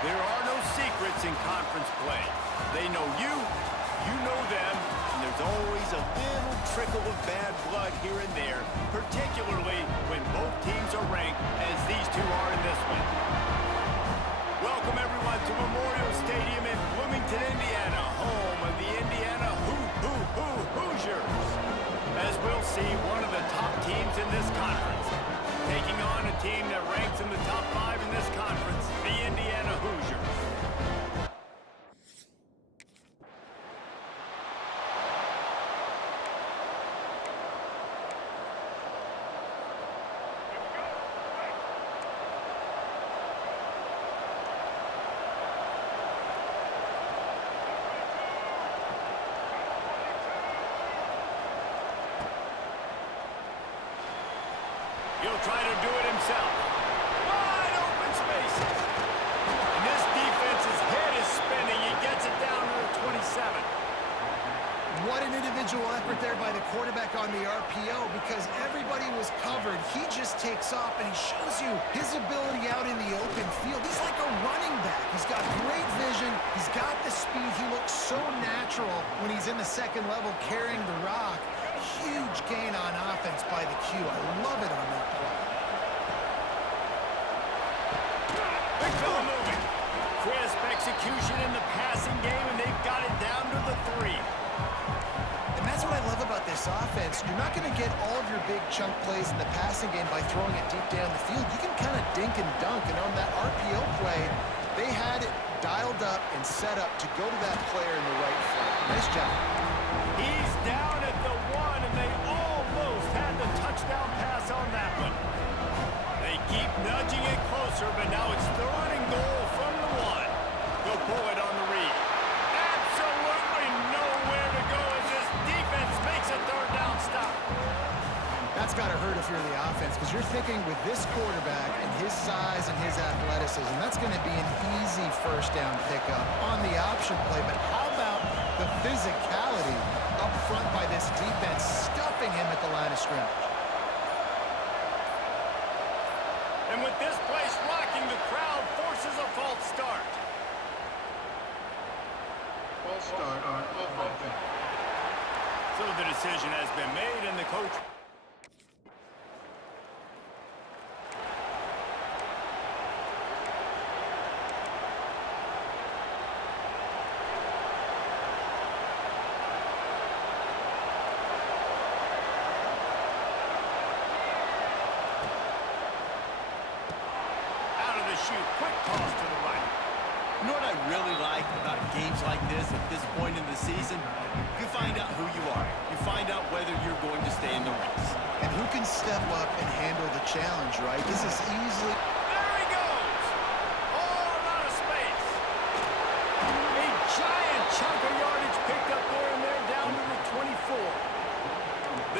There are no secrets in conference play. They know you, you know them, and there's always a little trickle of bad blood here and there, particularly when both teams are ranked, as these two are in this one. Welcome, everyone, to Memorial Stadium in Bloomington, Indiana, home of the Indiana Hoosiers. As we'll see, one of the top teams in this conference, taking on a team that ranks in the top 5 in this conference, the Indiana Hoosiers. He'll try to do it himself. Wide open spaces. And this defense's head is spinning. He gets it down to the 27. What an individual effort there by the quarterback on the RPO, because everybody was covered. He just takes off, and he shows you his ability out in the open field. He's like a running back. He's got great vision. He's got the speed. He looks so natural when he's in the second level carrying the rock. Huge gain on offense by the Q. I love it on that play. Big fella moving. Crisp execution in the passing game, and they've got it down to the 3. And that's what I love about this offense. You're not going to get all of your big chunk plays in the passing game by throwing it deep down the field. You can kind of dink and dunk, and on that RPO play, they had it dialed up and set up to go to that player in the right flat. Nice job. He's down at the 1, and they almost had the touchdown pass on that one. They keep nudging it closer, but now it's 3rd and goal from the 1. They'll pull it on the read. Absolutely nowhere to go as this defense makes a 3rd down stop. That's got to hurt if you're the offense, because you're thinking with this quarterback and his size and his athleticism, that's going to be an easy 1st down pickup on the option play. But how about the physicality up front by this defense, stuffing him at the line of scrimmage? And with this place rocking, the crowd forces a false start. False start on offense. So the decision has been made, and the coach... Quick toss to the right. You know what I really like about games like this at this point in the season? You find out who you are. You find out whether you're going to stay in the race. And who can step up and handle the challenge, right? This is easily... There he goes! All out of space. A giant chunk of yardage picked up there, and they're down to the 24.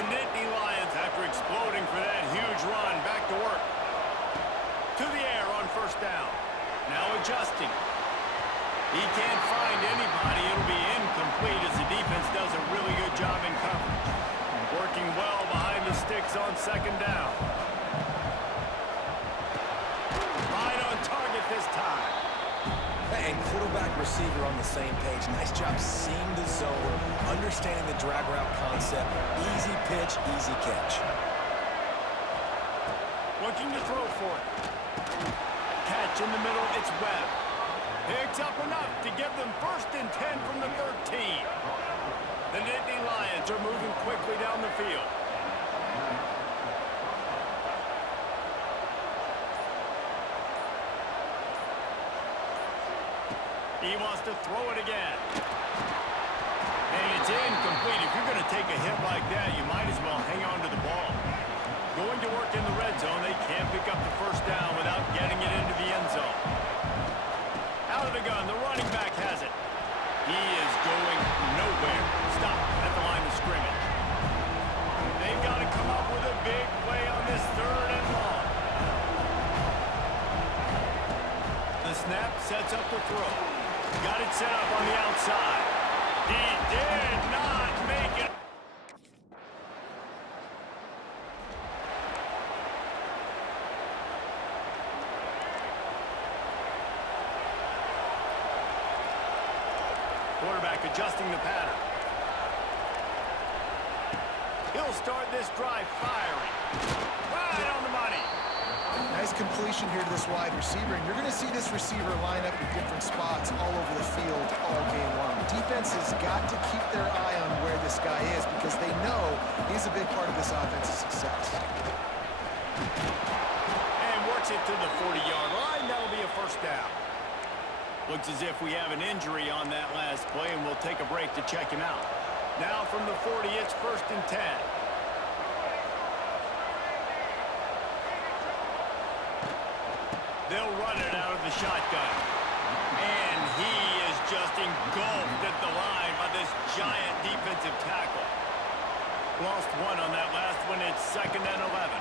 The Nittany Lions, after exploding for that huge run, back to work. To the air on 1st down. Now adjusting. He can't find anybody. It'll be incomplete as the defense does a really good job in coverage. Working well behind the sticks on 2nd down. Right on target this time. And quarterback receiver on the same page. Nice job seeing the zone, understanding the drag route concept. Easy pitch, easy catch. Looking to throw for it. Catch in the middle, it's Webb. Picks up enough to give them 1st and 10 from the 13. The Nittany Lions are moving quickly down the field. He wants to throw it again. And it's incomplete. If you're going to take a hit like that, you might as well hang on to the ball. Going to work in the red zone, they can't pick up the 1st down without getting it into the end zone. Out of the gun, the running back has it. He is going nowhere. Stop at the line of scrimmage. They've got to come up with a big play on this 3rd and long. The snap sets up the throw. Got it set up on the outside. He did not make it. Quarterback adjusting the pattern. He'll start this drive firing. Right on the money. Nice completion here to this wide receiver, and you're going to see this receiver line up in different spots all over the field all game long. Defense has got to keep their eye on where this guy is because they know he's a big part of this offense's success. And works it to the 40-yard line. That'll be a first down. Looks as if we have an injury on that last play, and we'll take a break to check him out. Now from the 40, it's 1st and 10. They'll run it out of the shotgun. And he is just engulfed at the line by this giant defensive tackle. Lost one on that last one. It's 2nd and 11.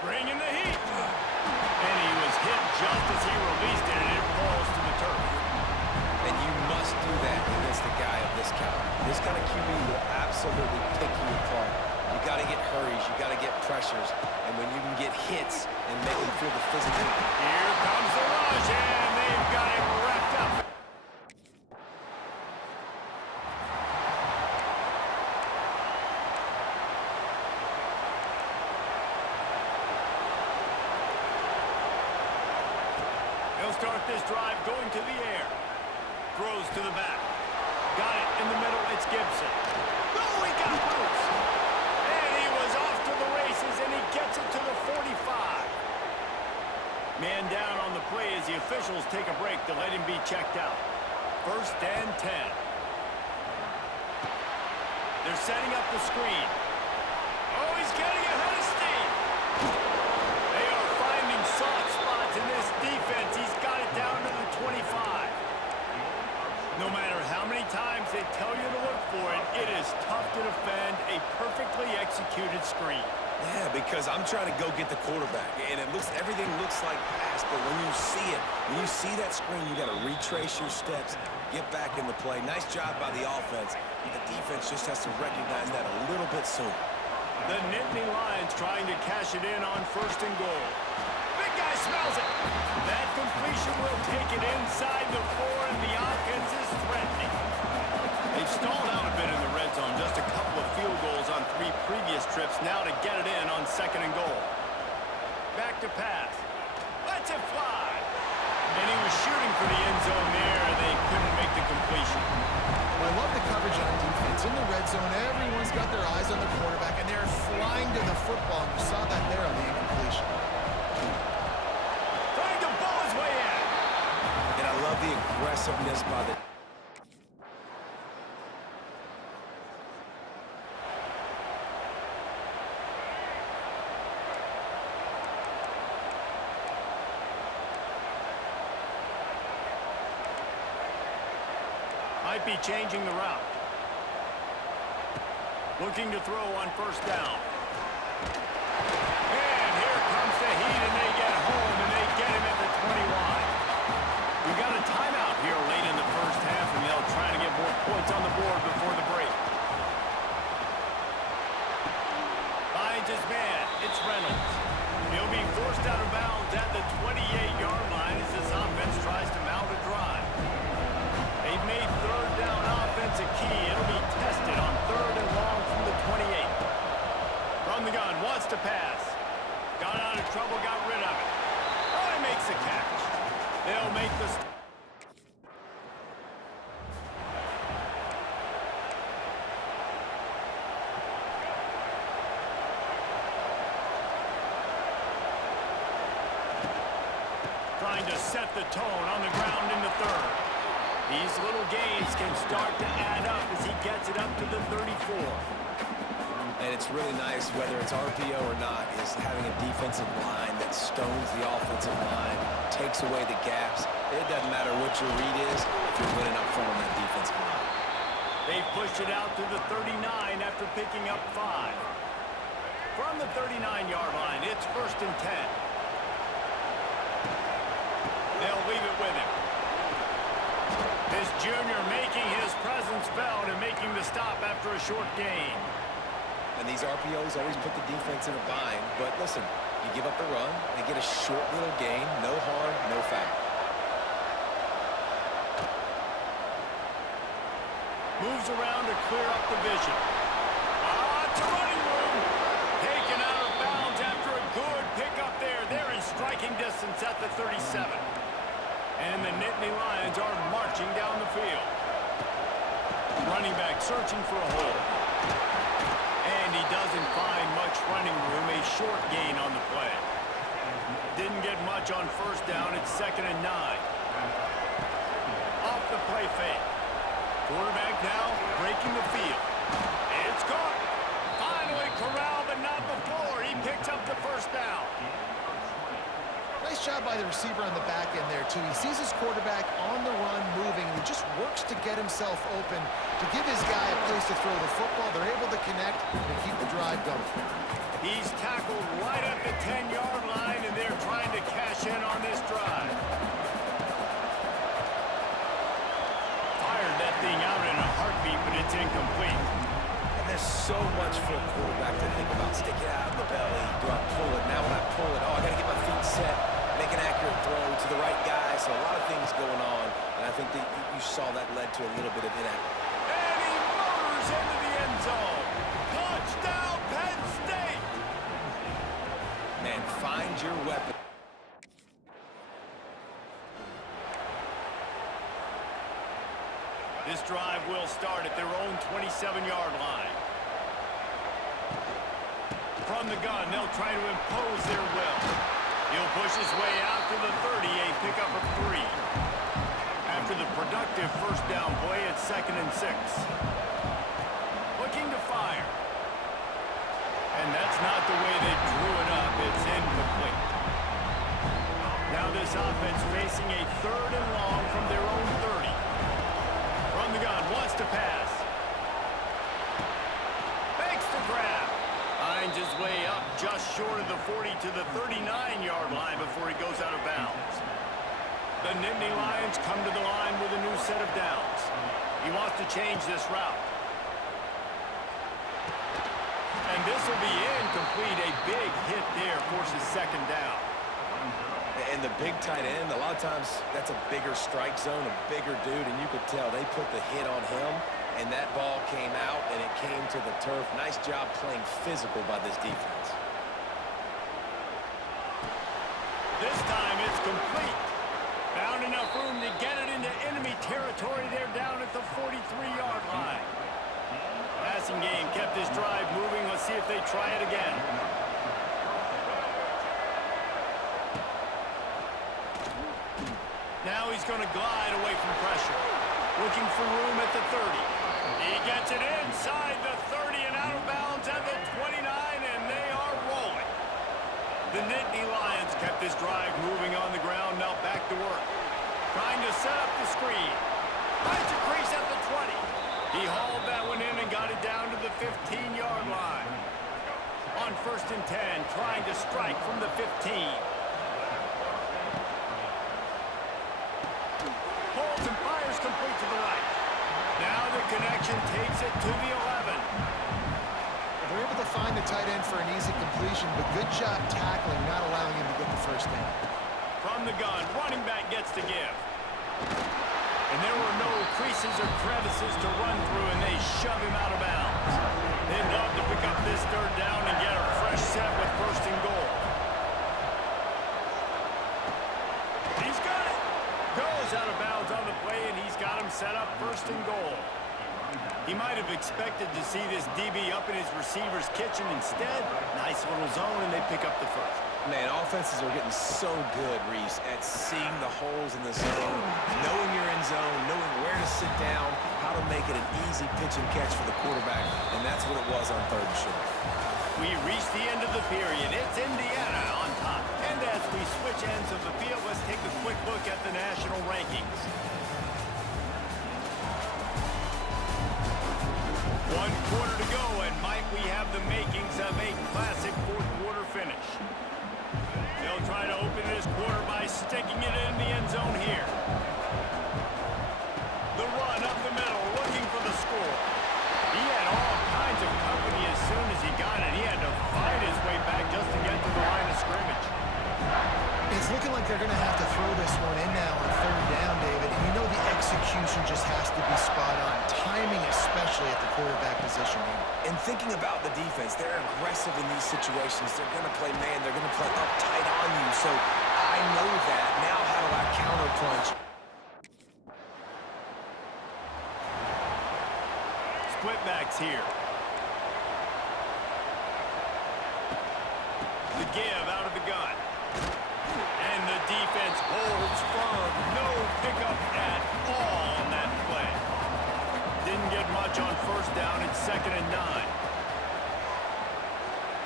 Bringing the heat. And he was hit just as he released it, and it falls to the turf. And you must do that against a guy of this caliber. This kind of QB will absolutely pick you apart. You got to get hurries, you got to get pressures, and when you can get hits and make them feel the physical. Here comes the rush, and they've got him wrapped up. He'll start this drive going to the air. Throws to the back. Got it in the middle. It's Gibson. Oh, he got loose. And he was off to the races, and he gets it to the 45. Man down on the play as the officials take a break to let him be checked out. 1st and 10. They're setting up the screen. Oh, he's getting ahead of steam. They are finding soft spots in this defense. He's got it down to the 25. No matter how many times they tell you to look for it, it is tough to defend a perfectly executed screen. Yeah, because I'm trying to go get the quarterback, and everything looks like pass, but when you see it, when you see that screen, you got to retrace your steps, get back in the play. Nice job by the offense. The defense just has to recognize that a little bit sooner. The Nittany Lions trying to cash it in on 1st and goal. Big guy smells it. That completion will take it inside the 4, and the offense is threatening. They've stalled out a bit in the red zone. Just a couple of field goals on 3 previous trips now to get it in on 2nd and goal. Back to pass. Lets it fly. And he was shooting for the end zone there, and they couldn't make the completion. I love the coverage on defense. In the red zone, everyone's got their eyes on the quarterback, and they're flying to the football. You saw that there on the incompletion. Trying to ball his way in. And I love the aggressiveness by the... Might be changing the route. Looking to throw on 1st down. And here comes the heat, and they get home, and they get him at the 20 line. We got a timeout here late in the 1st half, and they'll try to get more points on the board before the break. Finds his man. It's Reynolds. He'll be forced out of bounds at the 28-yard line as this offense tries to mount a drive. They've made 3rd down offense a key. It'll be tested on 3rd and long from the 28. From the gun, wants to pass. Got out of trouble, got rid of it. Oh, he makes the catch. They'll make the... Trying to set the tone on the ground in the 3rd. These little gains can start to add up as he gets it up to the 34. And it's really nice, whether it's RPO or not, is having a defensive line that stones the offensive line, takes away the gaps. It doesn't matter what your read is if you're winning up front on that defensive line. They've pushed it out to the 39 after picking up 5. From the 39-yard line, it's 1st and 10. They'll leave it with him. This junior making his presence felt and making the stop after a short gain. And these RPOs always put the defense in a bind. But listen, you give up the run, they get a short little gain, no harm, no foul. Moves around to clear up the vision. It's a running room. Taken out of bounds after a good pickup there. They're in striking distance at the 37. And the Nittany Lions are marching down the field. Running back searching for a hole. And he doesn't find much running room. A short gain on the play. Didn't get much on first down. It's 2nd and 9. Off the play fake. Quarterback now breaking the field. It's caught. Finally corralled, but not before. He picks up the first down. Nice job by the receiver on the back end there, too. He sees his quarterback on the run moving, and he just works to get himself open to give his guy a place to throw the football. They're able to connect and keep the drive going. He's tackled right at the 10-yard line, and they're trying to cash in on this drive. Fired that thing out in a heartbeat, but it's incomplete. And there's so much for a quarterback to think about. Stick it out in the belly. Do I pull it? Now when I pull it, I got to get my feet set. Make an accurate throw to the right guy. So a lot of things going on. And I think that you saw that led to a little bit of inaccuracy. And he motors into the end zone. Touchdown, Penn State! Man, find your weapon. This drive will start at their own 27-yard line. From the gun, they'll try to impose their will. He'll push his way out to the 30, a pickup of 3. After the productive first down play, it's 2nd and 6. Looking to fire. And that's not the way they drew it up. It's incomplete. Now this offense facing a 3rd and long from their own 30. From the gun, wants to pass. Makes the grab. Finds his way up just short of the 40 to the 39-yard line before he goes out of bounds. The Nittany Lions come to the line with a new set of downs. He wants to change this route. And this will be incomplete. A big hit there forces 2nd down. And the big tight end, a lot of times that's a bigger strike zone, a bigger dude, and you could tell they put the hit on him, and that ball came out, and it came to the turf. Nice job playing physical by this defense. This time it's complete. Found enough room to get it into enemy territory. They're down at the 43-yard line. Passing game kept this drive moving. Let's see if they try it again. Now he's going to glide away from pressure. Looking for room at the 30. He gets it inside the 30 and out of bounds at the 29, and they are rolling. The Nittany Lions kept this drive moving on the ground. Now back to work. Trying to set up the screen. Finds a crease at the 20. He hauled that one in and got it down to the 15-yard line. On 1st and 10, trying to strike from the 15. Holds and fires complete to the right. Now the connection takes it to the 11. They're able to find the tight end for an easy completion, but good job tackling, not allowing him to get the first down. From the gun, running back gets to give. And there were no creases or crevices to run through, and they shove him out of bounds. They'd love to pick up this 3rd down and get a fresh set with 1st and goal. He's got it. Goes out of bounds on the play, and he's got him set up 1st and goal. He might have expected to see this DB up in his receiver's kitchen. Instead, nice little zone, and they pick up the 1st. Man, offenses are getting so good, Reese, at seeing the holes in the zone, knowing you're in zone, knowing where to sit down, how to make it an easy pitch and catch for the quarterback, and that's what it was on 3rd and short. We reach the end of the period. It's Indiana on top. And as we switch ends of the field, let's take a quick look at the national rankings. 1 quarter to go, and Mike, we have the makings of a classic 4th quarter finish. They'll try to open this quarter by sticking it in the end zone here. The run up the middle, looking for the score. He had all kinds of company as soon as he got it. He had to fight his way back just to get to the line of scrimmage. It's looking like they're going to have to throw this one in now on 3rd down, David. And you know the execution just has to be spot on. Timing especially at the quarterback position here. And thinking about the defense, they're aggressive in these situations. They're going to play man. They're going to play uptight on you. So I know that. Now how do I counterpunch? Split backs here. The give out of the gun. And the defense holds firm. No pickup at all on that play. Didn't get much on first down. It's 2nd and 9.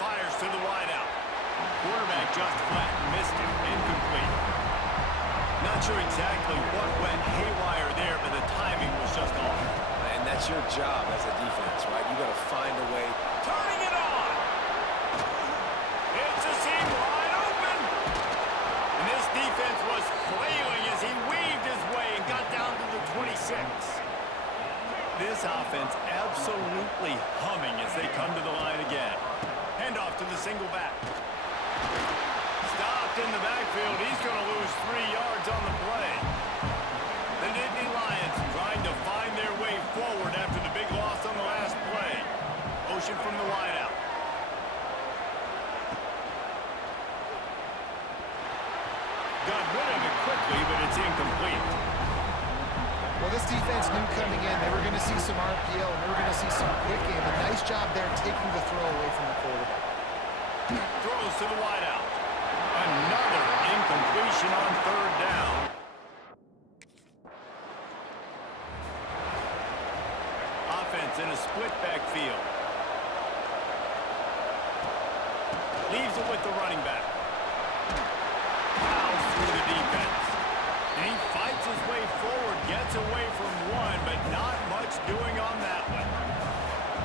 Fires to the wideout. Quarterback just flat. Missed it. Incomplete. Not sure exactly what went haywire there, but the timing was just off. And that's your job as a defense, right? You got to find a way. Turning it on. It's a seam wide open. And this defense was flailing as he weaved his way and got down to the 26. This offense absolutely humming as they come to the line again. Handoff to the single back. Stopped in the backfield. He's going to lose 3 yards on the play. The Nittany Lions trying to find their way forward after the big loss on the last play. Motion from the wideout. Got rid of it quickly, but it's incomplete. Well, this defense knew coming in they were going to see some RPO and they were going to see some quick game. A nice job there taking the throw away from the quarterback. Throws to the wideout. Another incompletion on 3rd down. Offense in a split backfield. Leaves it with the running back. Fouls through the defense. And he fights his way forward, gets away from one, but not much doing on that one.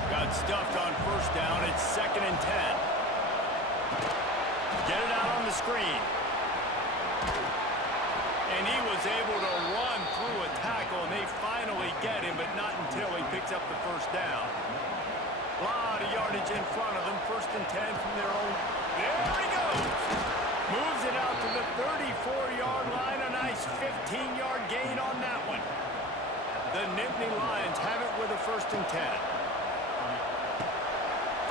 Got stuffed on first down. It's 2nd and 10. Get it out on the screen. And he was able to run through a tackle, and they finally get him, but not until he picks up the first down. A lot of yardage in front of them. 1st and 10 from their own. There he goes. Moves it out to the 34-yard line. A nice 15-yard gain on that one. The Nittany Lions have it with a 1st and 10.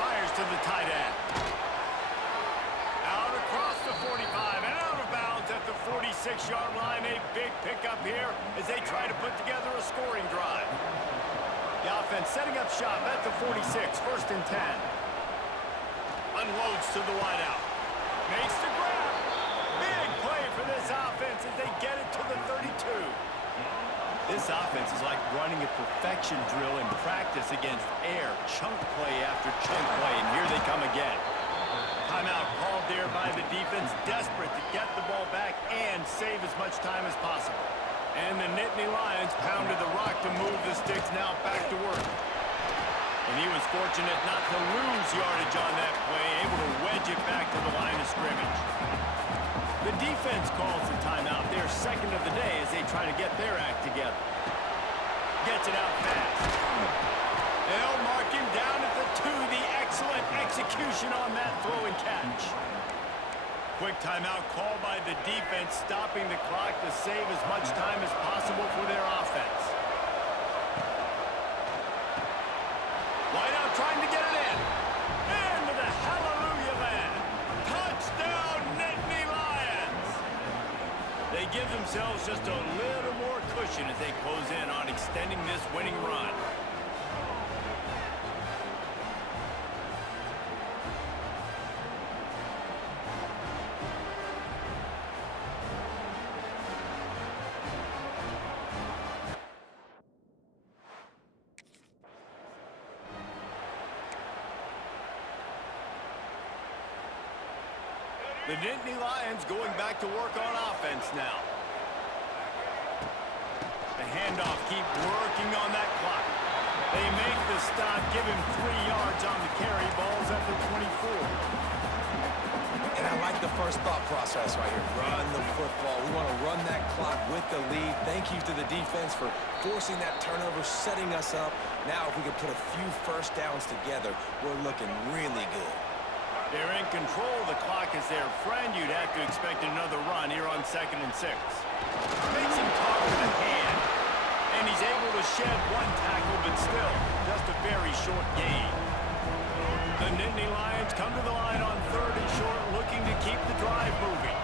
Fires to the tight end. Out across the 45 and out of bounds at the 46-yard line. A big pickup here as they try to put together a scoring drive. The offense setting up shop at the 46, 1st and 10. Unloads to the wideout. Makes the grab. Big play for this offense as they get it to the 32. This offense is like running a perfection drill in practice against air. Chunk play after chunk play, and here they come again. Timeout called there by the defense, desperate to get the ball back and save as much time as possible. And the Nittany Lions pounded the rock to move the sticks now back to work. And he was fortunate not to lose yardage on that play, able to wedge it back to the line of scrimmage. The defense calls the timeout. They're 2nd of the day as they try to get their act together. Gets it out fast. They'll mark him down at the 2. The excellent execution on that throw and catch. Quick timeout called by the defense, stopping the clock to save as much time as possible for their offense. Wideout trying to get it in. Into the hallelujah land. Touchdown, Nittany Lions. They give themselves just a little more cushion as they close in on extending this winning run. The Nittany Lions going back to work on offense now. The handoff, keep working on that clock. They make the stop, give him 3 yards on the carry. Ball's at the 24. And I like the first thought process right here. Run the football. We want to run that clock with the lead. Thank you to the defense for forcing that turnover, setting us up. Now if we can put a few first downs together, we're looking really good. They're in control. The clock is their friend. You'd have to expect another run here on 2nd and 6. Makes him talk with a hand. And he's able to shed one tackle, but still, just a very short gain. The Nittany Lions come to the line on 3rd and short, looking to keep the drive moving.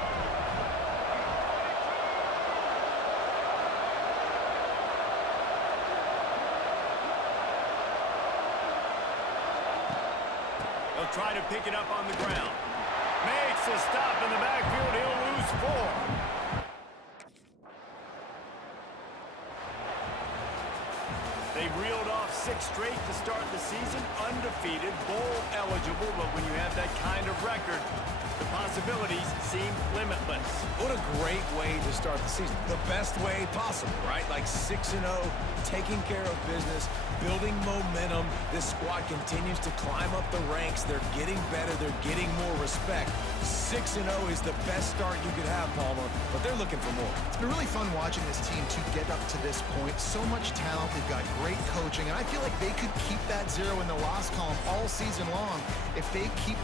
They'll try to pick it up on the ground. Makes a stop in the backfield. He'll lose 4. They've reeled off 6 straight to start the season, undefeated, bowl eligible, but when you have that kind of record, the possibilities seem limitless. What a great way to start the season. The best way possible, right? Like 6-0, taking care of business, building momentum. This squad continues to climb up the ranks. They're getting better. They're getting more respect. 6-0 is the best start you could have, Palmer, but they're looking for more. It's been really fun watching this team to get up to this point. So much talent. They've got great coaching, and I feel like they could keep that 0 in the loss column all season long if they keep